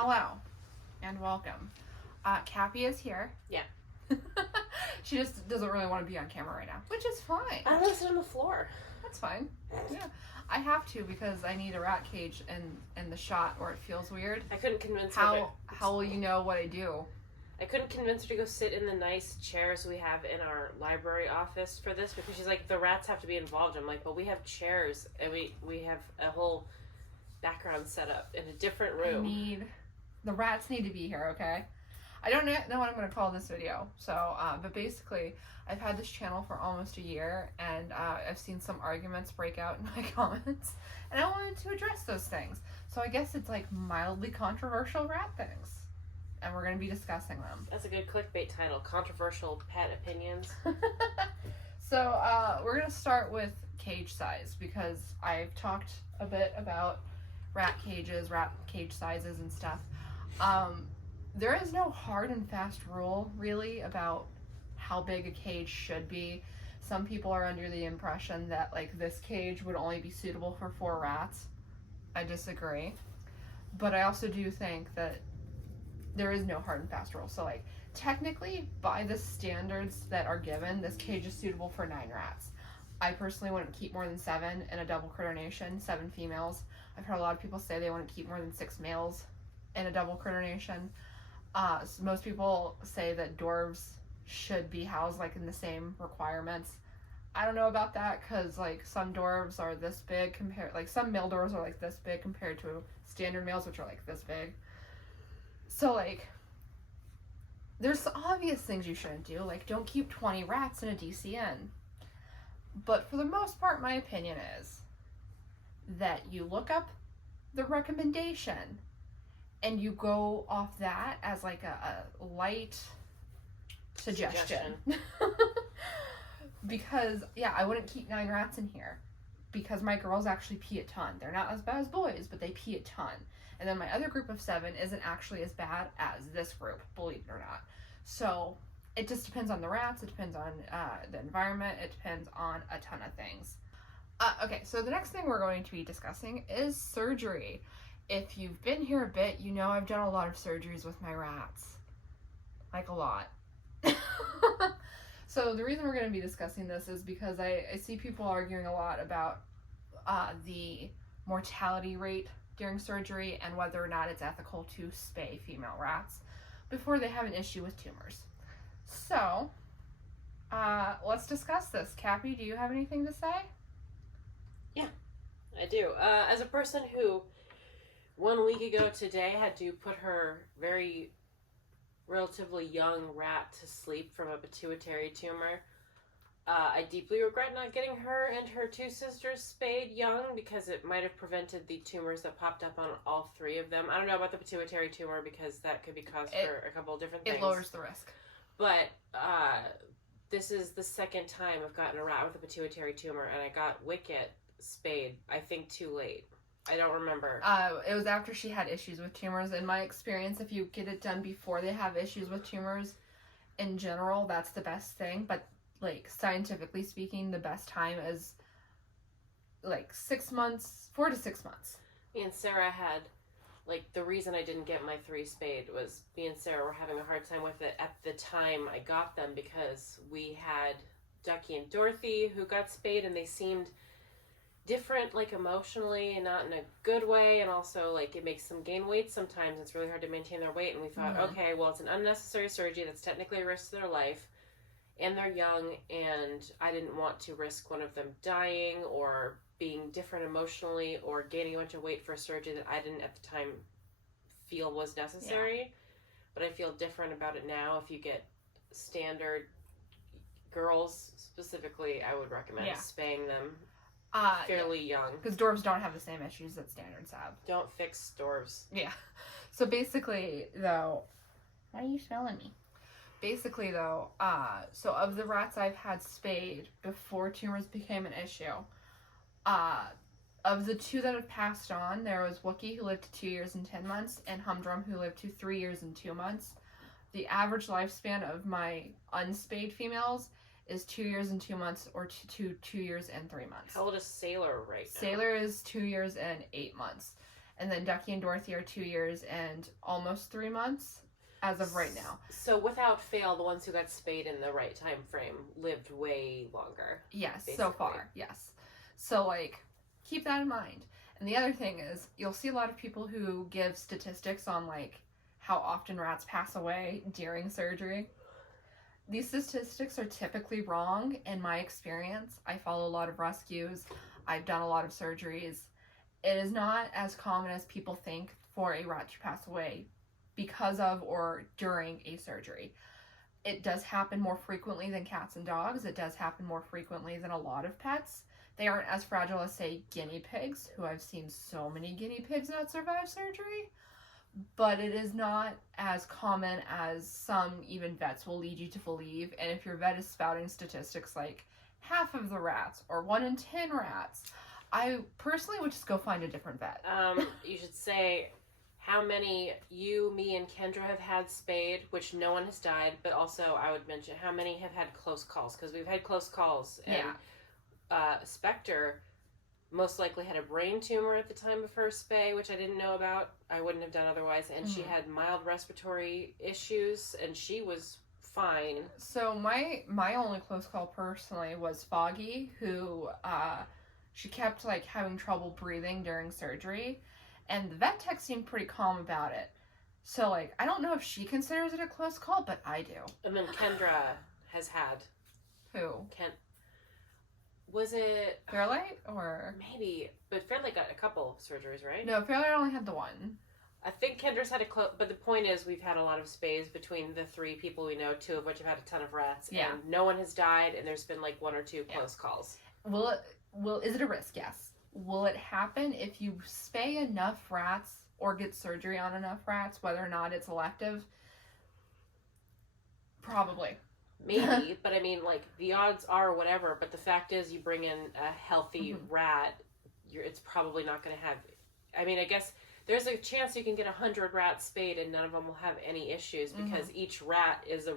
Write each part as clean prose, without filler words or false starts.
Hello, and welcome. Cappy is here. Yeah. She just doesn't really want to be on camera right now, which is fine. I want to sit on the floor. That's fine. Yeah. I have to because I need a rat cage in the shot or it feels weird. I couldn't convince her. How will you know what I do? I couldn't convince her to go sit in the nice chairs we have in our library office for this because she's like, the rats have to be involved. I'm like, but we have chairs and we have a whole background set up in a different room. The rats need to be here, okay? I don't know what I'm going to call this video. So, but basically, I've had this channel for almost a year, and I've seen some arguments break out in my comments, and I wanted to address those things. So I guess it's like mildly controversial rat things, and we're going to be discussing them. That's a good clickbait title, Controversial Pet Opinions. So, we're going to start with cage size, because I've talked a bit about rat cages, rat cage sizes and stuff. There is no hard and fast rule, really, about how big a cage should be. Some people are under the impression that, like, this cage would only be suitable for 4 rats. I disagree. But I also do think that there is no hard and fast rule. So, like, technically, by the standards that are given, this cage is suitable for 9 rats. I personally wouldn't keep more than 7 in a double critter nation, 7 females. I've heard a lot of people say they wouldn't keep more than 6 males in a double critter nation. So most people say that dwarves should be housed like in the same requirements. I don't know about that because like some dwarves are this big compared, like some male dwarves are like this big compared to standard males, which are like this big. So like, there's obvious things you shouldn't do, like don't keep 20 rats in a DCN. But for the most part, my opinion is that you look up the recommendation and you go off that as like a light suggestion. Because, yeah, I wouldn't keep 9 rats in here. Because my girls actually pee a ton. They're not as bad as boys, but they pee a ton. And then my other group of 7 isn't actually as bad as this group, believe it or not. So, it just depends on the rats, it depends on the environment, it depends on a ton of things. Okay, so the next thing we're going to be discussing is surgery. If you've been here a bit, you know I've done a lot of surgeries with my rats. Like a lot. So the reason we're going to be discussing this is because I see people arguing a lot about the mortality rate during surgery and whether or not it's ethical to spay female rats before they have an issue with tumors. So, let's discuss this. Cappy, do you have anything to say? Yeah, I do. As a person who 1 week ago today had to put her very relatively young rat to sleep from a pituitary tumor, I deeply regret not getting her and her 2 sisters spayed young because it might have prevented the tumors that popped up on all 3 of them. I don't know about the pituitary tumor because that could be caused for a couple of different things. It lowers the risk. But this is the second time I've gotten a rat with a pituitary tumor, and I got Wicket spayed, I think too late. I don't remember. It was after she had issues with tumors. In my experience, if you get it done before they have issues with tumors, in general, that's the best thing. But, like, scientifically speaking, the best time is, like, 6 months, 4 to 6 months. Me and Sarah had, like, the reason I didn't get my 3 spayed was me and Sarah were having a hard time with it at the time I got them because we had Ducky and Dorothy who got spayed and they seemed different, like, emotionally and not in a good way, and also, like, it makes them gain weight sometimes. It's really hard to maintain their weight, and we thought, okay, well, it's an unnecessary surgery that's technically a risk to their life, and they're young, and I didn't want to risk one of them dying or being different emotionally or gaining a bunch of weight for a surgery that I didn't at the time feel was necessary. Yeah. But I feel different about it now. If you get standard girls specifically, I would recommend spaying them fairly young. Because dwarves don't have the same issues that standards have. Don't fix dwarves. Yeah. So basically, though... Why are you smelling me? Basically, though, so of the rats I've had spayed before tumors became an issue, of the 2 that have passed on, there was Wookie, who lived to 2 years and 10 months, and Humdrum, who lived to 3 years and 2 months. The average lifespan of my unspayed females is 2 years and 2 months, or 2 years and 3 months. How old is Sailor right now? Sailor is 2 years and 8 months. And then Ducky and Dorothy are 2 years and almost 3 months as of right now. So without fail, the ones who got spayed in the right time frame lived way longer. Yes, basically. so far, yes. So, like, keep that in mind. And the other thing is, you'll see a lot of people who give statistics on, like, how often rats pass away during surgery. These statistics are typically wrong in my experience. I follow a lot of rescues. I've done a lot of surgeries. It is not as common as people think for a rat to pass away because of or during a surgery. It does happen more frequently than cats and dogs. It does happen more frequently than a lot of pets. They aren't as fragile as, say, guinea pigs, who I've seen so many guinea pigs not survive surgery. But it is not as common as some even vets will lead you to believe. And if your vet is spouting statistics like half of the rats or 1 in 10 rats, I personally would just go find a different vet. You should say how many you, me, and Kendra have had spayed, which no one has died, but also I would mention how many have had close calls, because we've had close calls. And Spectre most likely had a brain tumor at the time of her spay, which I didn't know about. I wouldn't have done otherwise. And she had mild respiratory issues, and she was fine. So my only close call personally was Foggy, who she kept like having trouble breathing during surgery, and the vet tech seemed pretty calm about it. So like I don't know if she considers it a close call, but I do. And then Kendra has had Who? Was it Fairlight or maybe? But Fairlight got a couple surgeries, right? no? Fairlight only had the one. I think Kendra's had a close, but the point is we've had a lot of spays between the 3 people we know, 2 of which have had a ton of rats. Yeah. And no one has died, and there's been like 1 or 2 close calls. Is it a risk? Yes. Will it happen if you spay enough rats or get surgery on enough rats, whether or not it's elective? Probably. Maybe, but I mean, like, the odds are whatever, but the fact is you bring in a healthy rat, it's probably not going to have, I mean, I guess there's a chance you can get 100 rats spayed and none of them will have any issues, because each rat is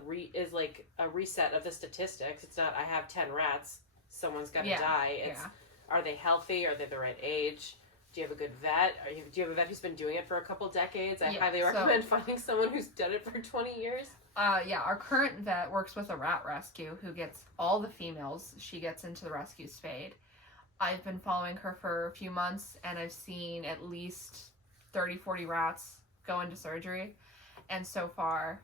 like a reset of the statistics. It's not, I have 10 rats, someone's got to die. It's, are they healthy? Are they the right age? Do you have a good vet? Do you have a vet who's been doing it for a couple decades? I highly recommend finding someone who's done it for 20 years. Our current vet works with a rat rescue who gets all the females she gets into the rescue spayed. I've been following her for a few months, and I've seen at least 30, 40 rats go into surgery. And so far,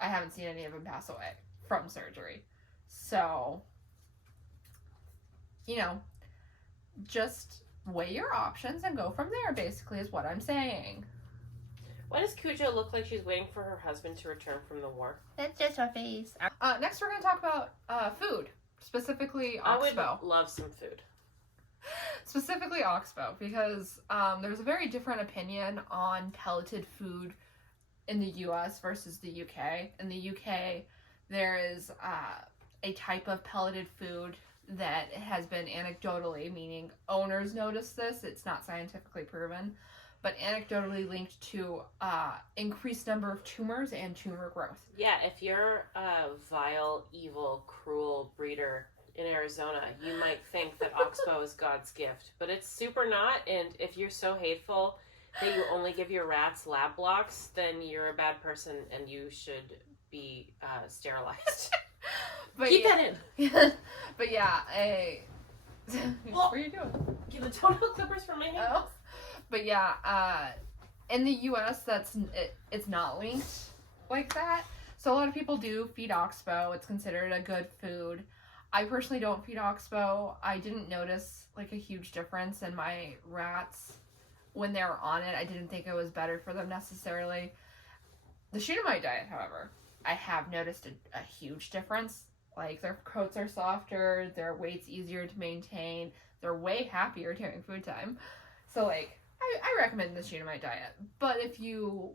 I haven't seen any of them pass away from surgery. So, just weigh your options and go from there, basically, is what I'm saying. Why does Cujo look like she's waiting for her husband to return from the war? That's just her face. Next, we're going to talk about food, specifically Oxbow. I would love some food. Specifically Oxbow, because there's a very different opinion on pelleted food in the US versus the UK. In the UK, there is a type of pelleted food that has been anecdotally, meaning owners notice this, it's not scientifically proven, but anecdotally linked to increased number of tumors and tumor growth. Yeah, if you're a vile, evil, cruel breeder in Arizona, you might think that Oxbow is God's gift, but it's super not. And if you're so hateful that you only give your rats lab blocks, then you're a bad person and you should be sterilized. But Keep that in. But yeah, what are you doing? Get the toenail clippers from my hand. Oh. But yeah, in the U.S., it's not linked like that. So a lot of people do feed Oxbow. It's considered a good food. I personally don't feed Oxbow. I didn't notice like a huge difference in my rats when they were on it. I didn't think it was better for them necessarily. The Shunamite diet, however, I have noticed a huge difference. Like, their coats are softer, their weight's easier to maintain, they're way happier during food time. So, like, I recommend the Shunamite diet. But if you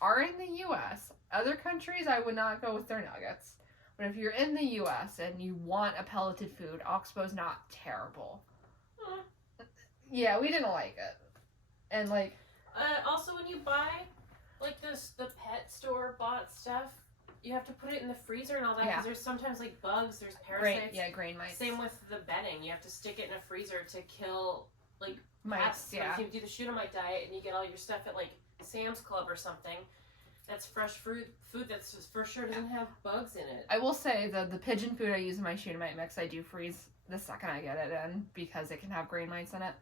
are in the U.S., other countries, I would not go with their nuggets. But if you're in the U.S. and you want a pelleted food, Oxbow's not terrible. Yeah, we didn't like it. And, like... also, when you buy, like, the pet store bought stuff, you have to put it in the freezer and all that, because there's sometimes, like, bugs, there's parasites. Grain mites. Same with the bedding. You have to stick it in a freezer to kill, like, Mice, yeah. If you do the shoot-'em-mite diet and you get all your stuff at like Sam's Club or something, that's fresh food that's just for sure doesn't have bugs in it. I will say the pigeon food I use in my shoot-'em-mite mix, I do freeze the second I get it in because it can have grain mites in it.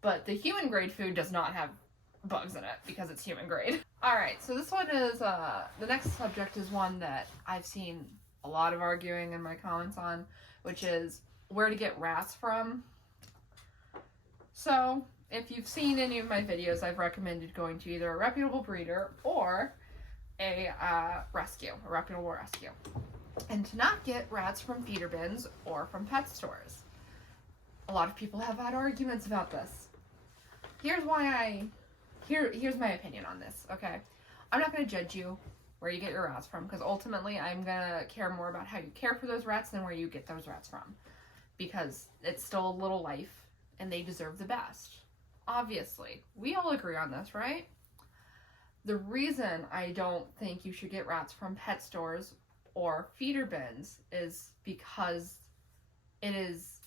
But the human grade food does not have bugs in it because it's human grade. Alright, so this one is, the next subject is one that I've seen a lot of arguing in my comments on, which is where to get rats from. So, if you've seen any of my videos, I've recommended going to either a reputable breeder or a reputable rescue. And to not get rats from feeder bins or from pet stores. A lot of people have had arguments about this. Here's my opinion on this, okay? I'm not going to judge you where you get your rats from, because ultimately I'm going to care more about how you care for those rats than where you get those rats from. Because it's still a little life, and they deserve the best. Obviously. We all agree on this, right? The reason I don't think you should get rats from pet stores or feeder bins is because it is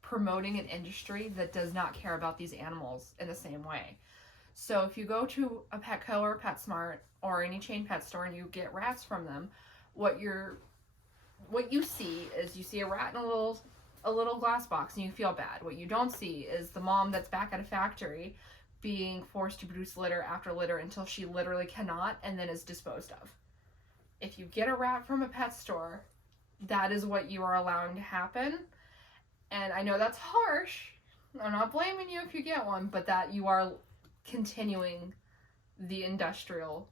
promoting an industry that does not care about these animals in the same way. So if you go to a Petco or PetSmart or any chain pet store and you get rats from them, what you see is you see a rat in a little glass box and you feel bad. What you don't see is the mom that's back at a factory being forced to produce litter after litter until she literally cannot and then is disposed of. If you get a rat from a pet store, that is what you are allowing to happen. And I know that's harsh. I'm not blaming you if you get one, but that you are continuing the industrial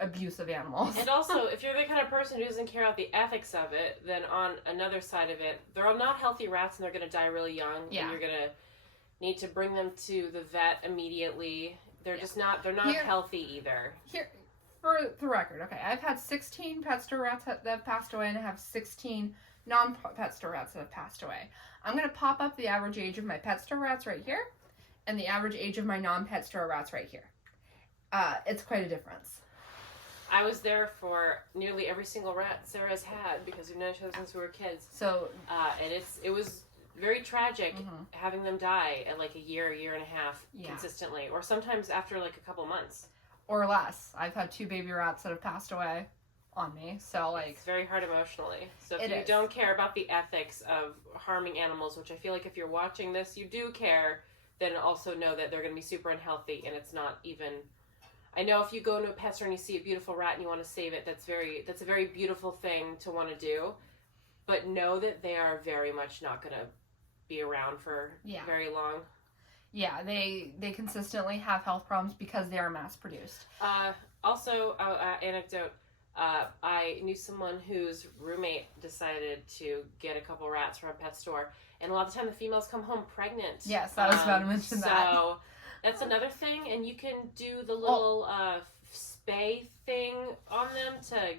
abuse of animals. And also, if you're the kind of person who doesn't care about the ethics of it, then on another side of it, they're not healthy rats and they're going to die really young. Yeah. And you're going to need to bring them to the vet immediately. They're just not, they're not healthy either. Here, for the record, okay, I've had 16 pet store rats that have passed away, and I have 16 non-pet store rats that have passed away. I'm going to pop up the average age of my pet store rats right here, and the average age of my non-pet store rats right here. It's quite a difference. I was there for nearly every single rat Sarah's had because we've known each other since we were kids. So, and it was very tragic having them die at like a year and a half consistently, or sometimes after like a couple months. Or less. I've had 2 baby rats that have passed away on me, so like... It's very hard emotionally. So if you don't care about the ethics of harming animals, which I feel like if you're watching this, you do care, then also know that they're going to be super unhealthy, and it's not even... I know if you go into a pet store and you see a beautiful rat and you want to save it, that's a very beautiful thing to want to do, but know that they are very much not going to be around for very long. Yeah, they consistently have health problems because they are mass produced. Also, anecdote, I knew someone whose roommate decided to get a couple rats from a pet store, and a lot of the time the females come home pregnant. Yes, I was about to mention that. So that's another thing, and you can do the little spay thing on them to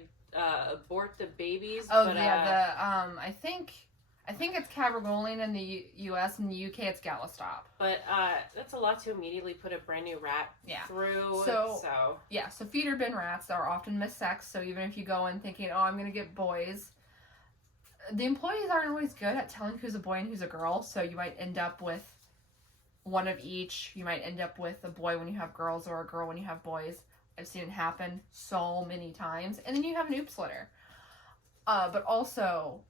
abort the babies. Oh, but, I think it's cabergoline in the U.S. In the U.K. it's Galistop. But that's a lot to immediately put a brand new rat through. So feeder bin rats are often missexed. So even if you go in thinking, oh, I'm going to get boys, the employees aren't always good at telling who's a boy and who's a girl. So you might end up with one of each. You might end up with a boy when you have girls or a girl when you have boys. I've seen it happen so many times. And then you have an oops litter. But also...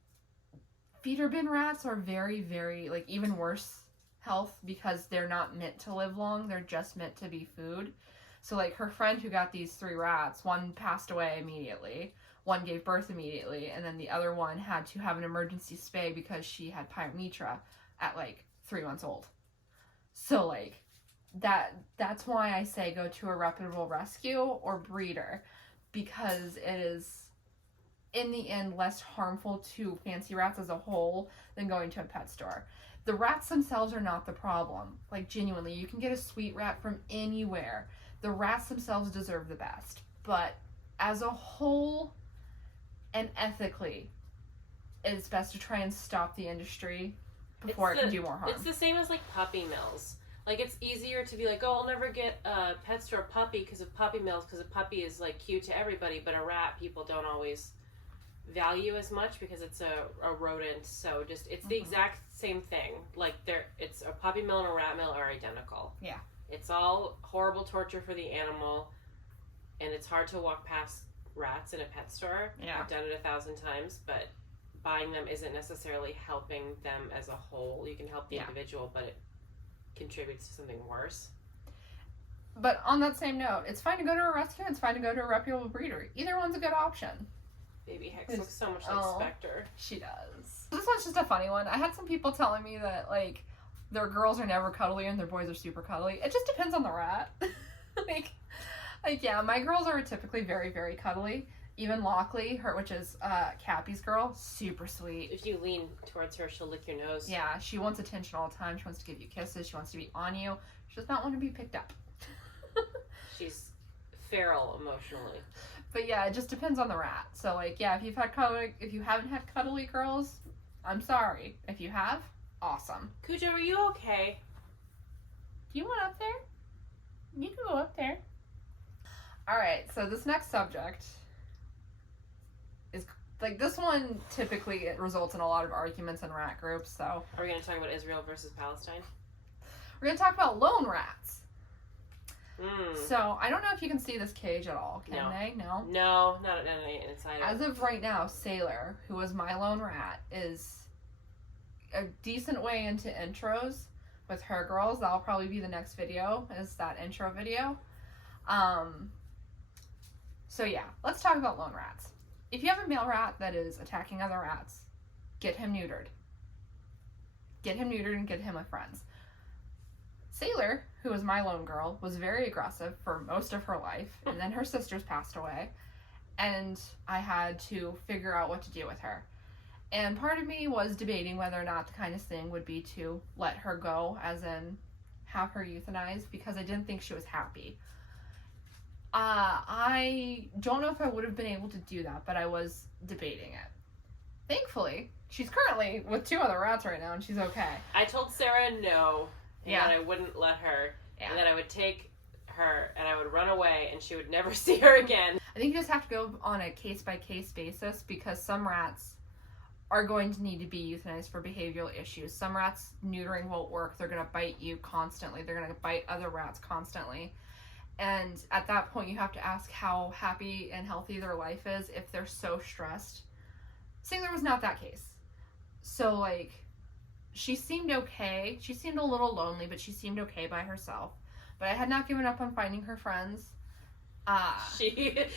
feeder bin rats are very, very, like, even worse health because they're not meant to live long. They're just meant to be food. So, like, her friend who got these 3 rats, one passed away immediately, one gave birth immediately, and then the other one had to have an emergency spay because she had pyometra at, like, 3 months old. So, like, that's why I say go to a reputable rescue or breeder, because it is... in the end, less harmful to fancy rats as a whole than going to a pet store. The rats themselves are not the problem. Like, genuinely, you can get a sweet rat from anywhere. The rats themselves deserve the best. But as a whole and ethically, it's best to try and stop the industry before it can do more harm. It's the same as, like, puppy mills. Like, it's easier to be like, oh, I'll never get a pet store puppy because of puppy mills, because a puppy is, like, cute to everybody, but a rat, people don't always... value as much because it's a rodent. So just it's the exact same thing. Like it's a puppy mill and a rat mill are identical. Yeah. It's all horrible torture for the animal, and it's hard to walk past rats in a pet store. Yeah. I've done it 1,000 times, but buying them isn't necessarily helping them as a whole. You can help the individual, but it contributes to something worse. But on that same note, it's fine to go to a rescue, it's fine to go to a reputable breeder. Either one's a good option. Baby Hex looks so much like Spectre. She does. This one's just a funny one. I had some people telling me that, like, their girls are never cuddly and their boys are super cuddly. It just depends on the rat. like, yeah, my girls are typically very, very cuddly. Even Lockley, which is Cappy's girl, super sweet. If you lean towards her, she'll lick your nose. Yeah, she wants attention all the time. She wants to give you kisses. She wants to be on you. She does not want to be picked up. She's feral emotionally. But yeah, it just depends on the rat. So like, yeah, if you haven't had cuddly girls, I'm sorry. If you have, awesome. Cujo, are you okay? Do you want up there? You can go up there. All right. So this next subject is like this one. Typically, it results in a lot of arguments in rat groups. So are we going to talk about Israel versus Palestine? We're going to talk about lone rats. Mm. So, I don't know if you can see this cage at all. Can they? No? No, not inside. As of right now, Sailor, who was my lone rat, is a decent way into intros with her girls. That'll probably be the next video, is that intro video. So yeah, let's talk about lone rats. If you have a male rat that is attacking other rats, get him neutered. Get him neutered and get him with friends. Sailor, who was my lone girl, was very aggressive for most of her life, and then her sisters passed away, and I had to figure out what to do with her. And part of me was debating whether or not the kindest thing would be to let her go, as in have her euthanized, because I didn't think she was happy. I don't know if I would have been able to do that, but I was debating it. Thankfully, she's currently with 2 other rats right now, and she's okay. I told Sarah no. And Yeah. that I wouldn't let her, Yeah. and that I would take her, and I would run away, and she would never see her again. I think you just have to go on a case-by-case basis, because some rats are going to need to be euthanized for behavioral issues. Some rats, neutering won't work. They're going to bite you constantly. They're going to bite other rats constantly. And at that point, you have to ask how happy and healthy their life is if they're so stressed. Sailor was not that case. So, like, she seemed okay. She seemed a little lonely, but she seemed okay by herself. But I had not given up on finding her friends. She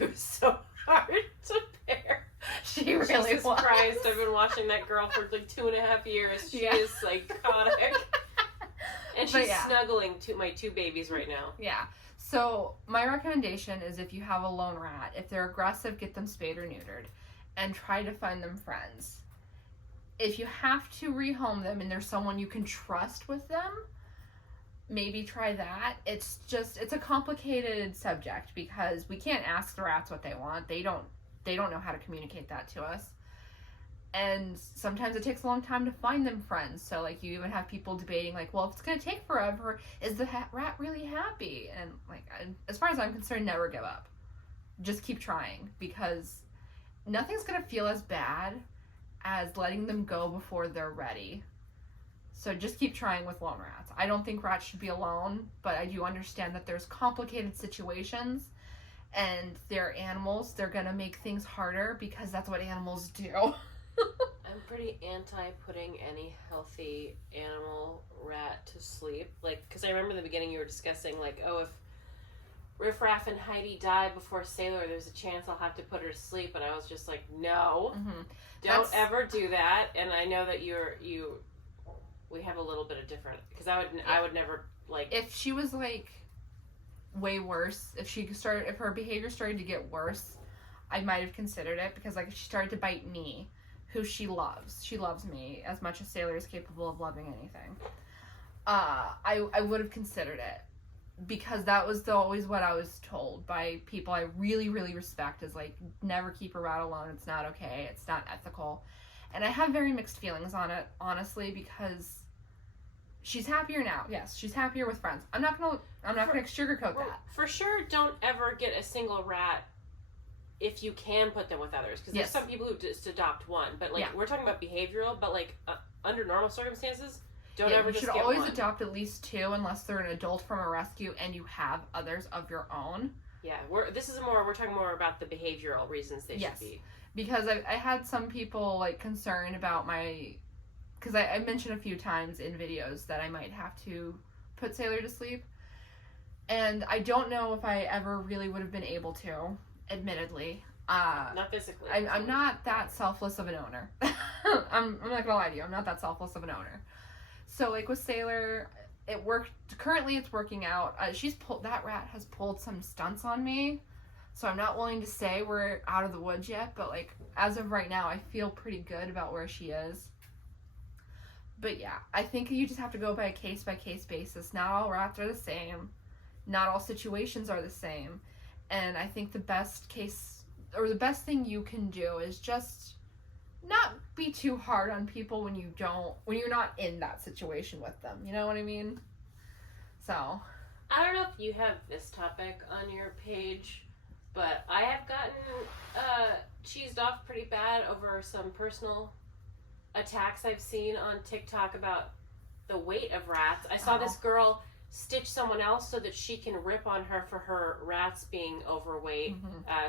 was so hard to bear. She really Jesus was. Christ, I've been watching that girl for like 2.5 years. She is psychotic. And she's snuggling my 2 babies right now. Yeah. So my recommendation is if you have a lone rat, if they're aggressive, get them spayed or neutered. And try to find them friends. If you have to rehome them and there's someone you can trust with them, maybe try that. It's a complicated subject because we can't ask the rats what they want. They don't know how to communicate that to us. And sometimes it takes a long time to find them friends. So, like, you even have people debating, like, well, if it's going to take forever, is the rat really happy? And, like, as far as I'm concerned, never give up. Just keep trying because nothing's going to feel as bad as letting them go before they're ready. So just keep trying with lone rats. I don't think rats should be alone, but I do understand that there's complicated situations and they're animals. They're going to make things harder because that's what animals do. I'm pretty anti putting any healthy animal rat to sleep. Like, because I remember in the beginning you were discussing, like, oh, if Riff Raff and Heidi die before Sailor, there's a chance I'll have to put her to sleep. And I was just like, no, don't ever do that. And I know that we have a little bit of different, because I would never, like, if she was, like, way worse, if her behavior started to get worse, I might have considered it, because, like, if she started to bite me, who she loves me as much as Sailor is capable of loving anything, I would have considered it, because that was always what I was told by people I really, really respect, is, like, never keep a rat alone. It's not okay. It's not ethical. And I have very mixed feelings on it, honestly, because she's happier now. Yes, she's happier with friends. I'm not gonna sugarcoat that. For sure, don't ever get a single rat if you can put them with others, because Yes. there's some people who just adopt one, but like we're talking about behavioral, but like under normal circumstances, don't ever just get one. You should always adopt at least 2 unless they're an adult from a rescue and you have others of your own. Yeah, we're talking more about the behavioral reasons they should be. Because I had some people like concerned about because I mentioned a few times in videos that I might have to put Sailor to sleep, and I don't know if I ever really would have been able to. Admittedly, not physically. I'm not that selfless of an owner. I'm not gonna lie to you. I'm not that selfless of an owner. So like with Sailor, it worked. Currently, it's working out. That rat has pulled some stunts on me, so I'm not willing to say we're out of the woods yet. But like as of right now, I feel pretty good about where she is. But yeah, I think you just have to go by a case by case basis. Not all rats are the same. Not all situations are the same. And I think the best thing you can do is just not be too hard on people when you're not in that situation with them. You know what I mean? So. I don't know if you have this topic on your page, but I have gotten cheesed off pretty bad over some personal attacks I've seen on TikTok about the weight of rats. I saw this girl stitch someone else so that she can rip on her for her rats being overweight.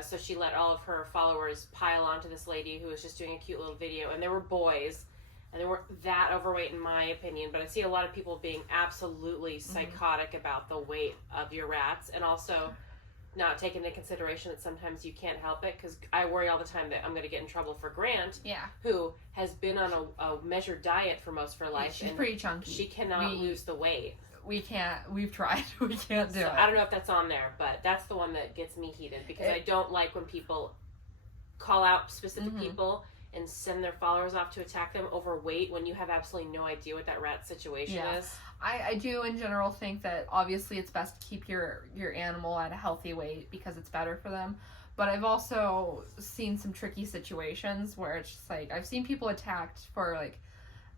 So she let all of her followers pile onto this lady who was just doing a cute little video, and there were boys, and they weren't that overweight in my opinion, but I see a lot of people being absolutely psychotic about the weight of your rats, and also not taking into consideration that sometimes you can't help it, because I worry all the time that I'm going to get in trouble for Grant, who has been on a measured diet for most of her life. She's pretty chunky. She cannot lose the weight. We can't. We've tried. We can't do it. I don't know if that's on there, but that's the one that gets me heated, because I don't like when people call out specific people and send their followers off to attack them over weight when you have absolutely no idea what that rat situation is. I do in general think that obviously it's best to keep your animal at a healthy weight because it's better for them. But I've also seen some tricky situations where it's just like I've seen people attacked for like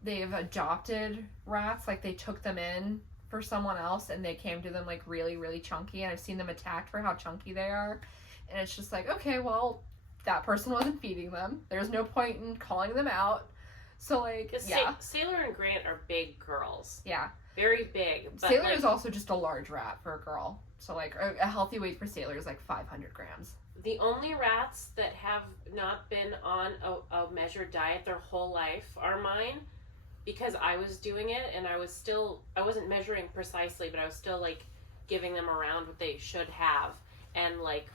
they've adopted rats, like they took them in for someone else and they came to them like really, really chunky, and I've seen them attacked for how chunky they are, and it's just like, okay, well, that person wasn't feeding them. There's no point in calling them out. So like, Sailor and Grant are big girls. Yeah. Very big. But Sailor is also just a large rat for a girl. So like a healthy weight for Sailor is like 500 grams. The only rats that have not been on a measured diet their whole life are mine, because I was doing it and I wasn't measuring precisely, but I was still like giving them around what they should have. And like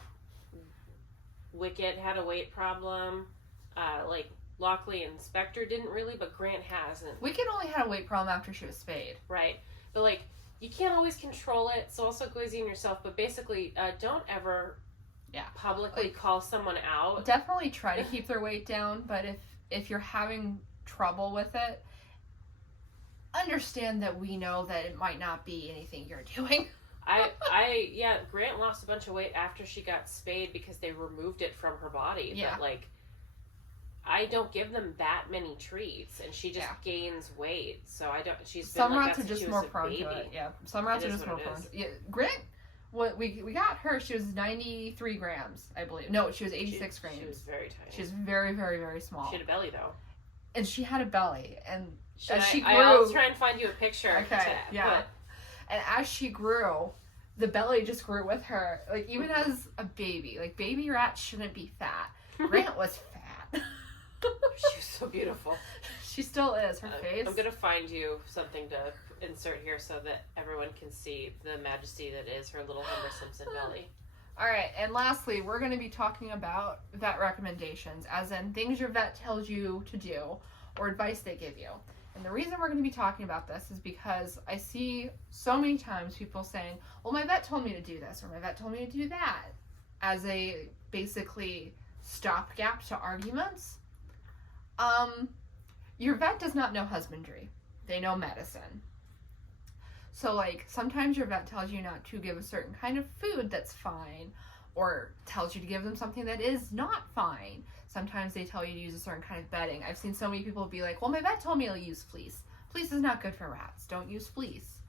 Wicket had a weight problem, like Lockley and Spectre didn't really, but Grant hasn't. Wicket only had a weight problem after she was spayed. Right. But like, you can't always control it, so also go easy on yourself, but basically don't ever publicly call someone out. Definitely try to keep their weight down, but if you're having trouble with it, understand that we know that it might not be anything you're doing. Grant lost a bunch of weight after she got spayed because they removed it from her body. Yeah. But like, I don't give them that many treats, and she just gains weight. So I don't. Some rats are just more prone to it. Yeah, some rats are just more prone to it. Yeah, Grant. We got her. She was 93 grams, I believe. No, she was 86 grams. She was very tiny. She was very, very, very small. She had a belly though. And she had a belly, and as she grew, I'll try and find you a picture. Okay. And as she grew, the belly just grew with her. Like even as a baby, like baby rats shouldn't be fat. Grant was fat. She was so beautiful. She still is. Her face. I'm gonna find you something to insert here so that everyone can see the majesty that is her little Homer Simpson belly. All right, and lastly, we're going to be talking about vet recommendations, as in things your vet tells you to do or advice they give you. And the reason we're going to be talking about this is because I see so many times people saying, well, my vet told me to do this or my vet told me to do that, as a basically stopgap to arguments. Your vet does not know husbandry. They know medicine. So, like, sometimes your vet tells you not to give a certain kind of food that's fine, or tells you to give them something that is not fine. Sometimes they tell you to use a certain kind of bedding. I've seen so many people be like, well, my vet told me to use fleece. Fleece is not good for rats. Don't use fleece.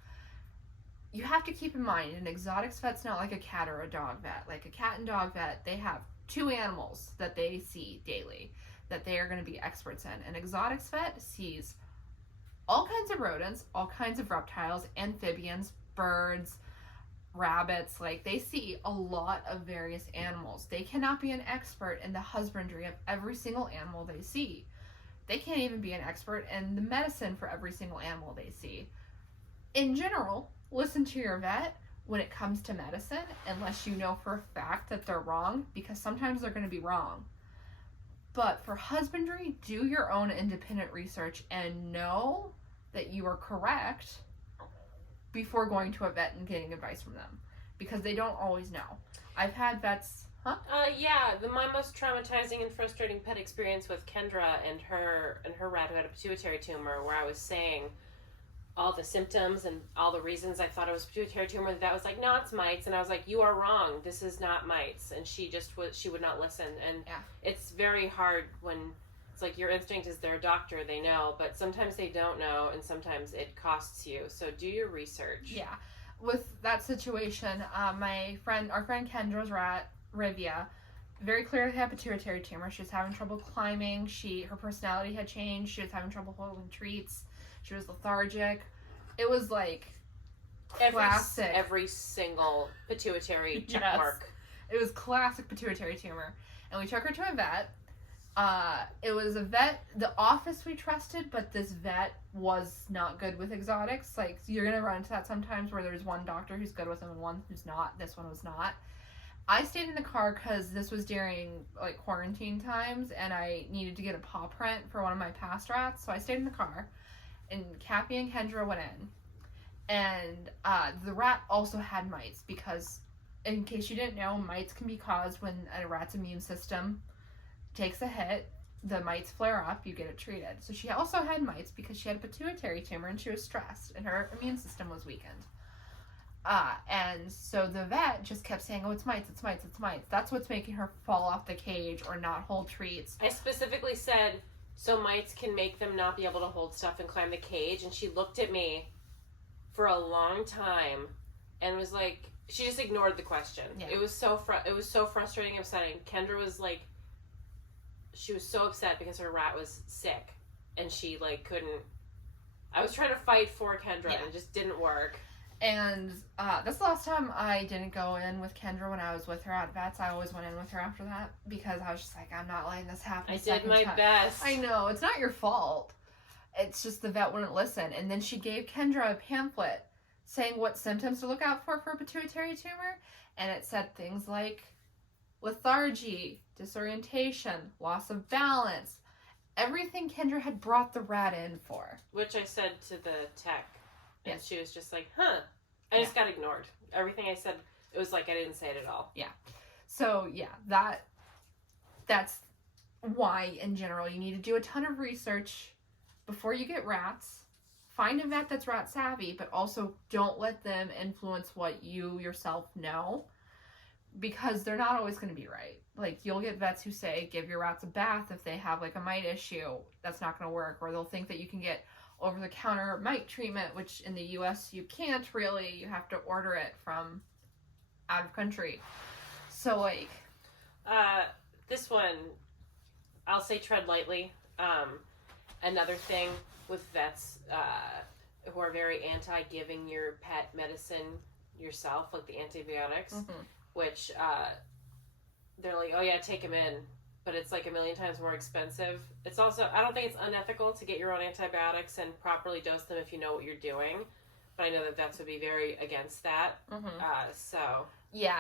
you have to keep in mind, an exotics vet's not like a cat or a dog vet. Like a cat and dog vet, they have 2 animals that they see daily that they are going to be experts in. An exotics vet sees all kinds of rodents, all kinds of reptiles, amphibians, birds, rabbits. Like, they see a lot of various animals. They cannot be an expert in the husbandry of every single animal they see. They can't even be an expert in the medicine for every single animal they see. In general, listen to your vet when it comes to medicine, unless you know for a fact that they're wrong, because sometimes they're going to be wrong. But for husbandry, do your own independent research and know that you are correct before going to a vet and getting advice from them, because they don't always know. I've had vets... Yeah, my most traumatizing and frustrating pet experience with Kendra and her rat who had a pituitary tumor, where I was saying all the symptoms and all the reasons I thought it was a pituitary tumor. That was like, no, it's mites, and I was like, you are wrong. This is not mites, and she would not listen. And it's very hard when it's like your instinct is their doctor, they know, but sometimes they don't know, and sometimes it costs you. So do your research. Yeah, with that situation, our friend Kendra's rat, Rivia, very clearly had a pituitary tumor. She was having trouble climbing. Her personality had changed. She was having trouble holding treats. She was lethargic. It was like classic. Every single pituitary check mark. It was classic pituitary tumor. And we took her to a vet. It was a vet, the office we trusted, but this vet was not good with exotics. Like, you're going to run into that sometimes where there's one doctor who's good with them and one who's not. This one was not. I stayed in the car because this was during, like, quarantine times, and I needed to get a paw print for one of my past rats, so I stayed in the car. And Cappy and Kendra went in. And the rat also had mites, because, in case you didn't know, mites can be caused when a rat's immune system takes a hit. The mites flare up, you get it treated. So she also had mites because she had a pituitary tumor and she was stressed and her immune system was weakened. And so the vet just kept saying, oh, it's mites, it's mites, it's mites. That's what's making her fall off the cage or not hold treats. I specifically said, so mites can make them not be able to hold stuff and climb the cage. And she looked at me for a long time and was like, she just ignored the question. Yeah. It was so frustrating and upsetting. Kendra was like, she was so upset because her rat was sick and she like couldn't. I was trying to fight for Kendra and it just didn't work. And that's the last time I didn't go in with Kendra when I was with her at vets. I always went in with her after that because I was just like, I'm not letting this happen. I did my best. I know, it's not your fault. It's just the vet wouldn't listen. And then she gave Kendra a pamphlet saying what symptoms to look out for a pituitary tumor. And it said things like lethargy, disorientation, loss of balance. Everything Kendra had brought the rat in for. Which I said to the tech. And she was just like, huh. I just got ignored. Everything I said, it was like I didn't say it at all. Yeah. So, that's why, in general, you need to do a ton of research before you get rats. Find a vet that's rat savvy, but also don't let them influence what you yourself know, because they're not always going to be right. Like, you'll get vets who say, give your rats a bath if they have, like, a mite issue. That's not going to work. Or they'll think that you can get over-the-counter mite treatment, which in the U.S. you can't really. You have to order it from out of country. So, like... this one, I'll say tread lightly. Another thing with vets who are very anti-giving your pet medicine yourself, like the antibiotics, which they're like, oh yeah, take them in. But it's like a million times more expensive. It's also, I don't think it's unethical to get your own antibiotics and properly dose them if you know what you're doing. But I know that vets would be very against that. So. Yeah,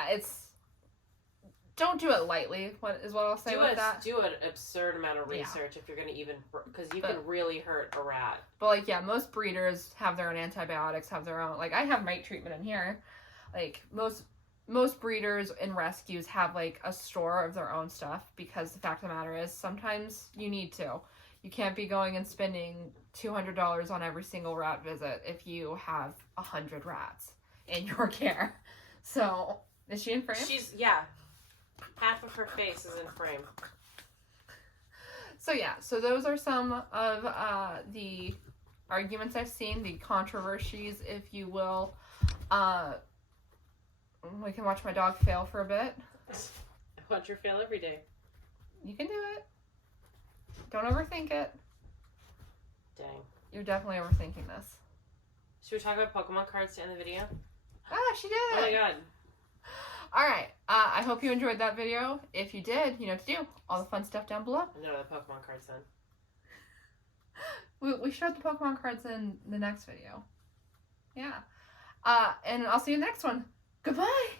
don't do it lightly, is what I'll say with that. Do an absurd amount of research if you're going to even, because you can really hurt a rat. But like, yeah, most breeders have their own antibiotics, have their own, like I have mite treatment in here. Like most breeders and rescues have like a store of their own stuff, because the fact of the matter is sometimes you need to. You can't be going and spending $200 on every single rat visit if you have 100 rats in your care. So, is she in frame? Half of her face is in frame. So those are some of the arguments I've seen, the controversies, if you will. We can watch my dog fail for a bit. I watch her fail every day. You can do it. Don't overthink it. Dang. You're definitely overthinking this. Should we talk about Pokemon cards to end the video? Ah, she did it. Oh my god. Alright, I hope you enjoyed that video. If you did, you know what to do. All the fun stuff down below. No, the Pokemon cards then. We showed the Pokemon cards in the next video. Yeah. And I'll see you in the next one. Goodbye!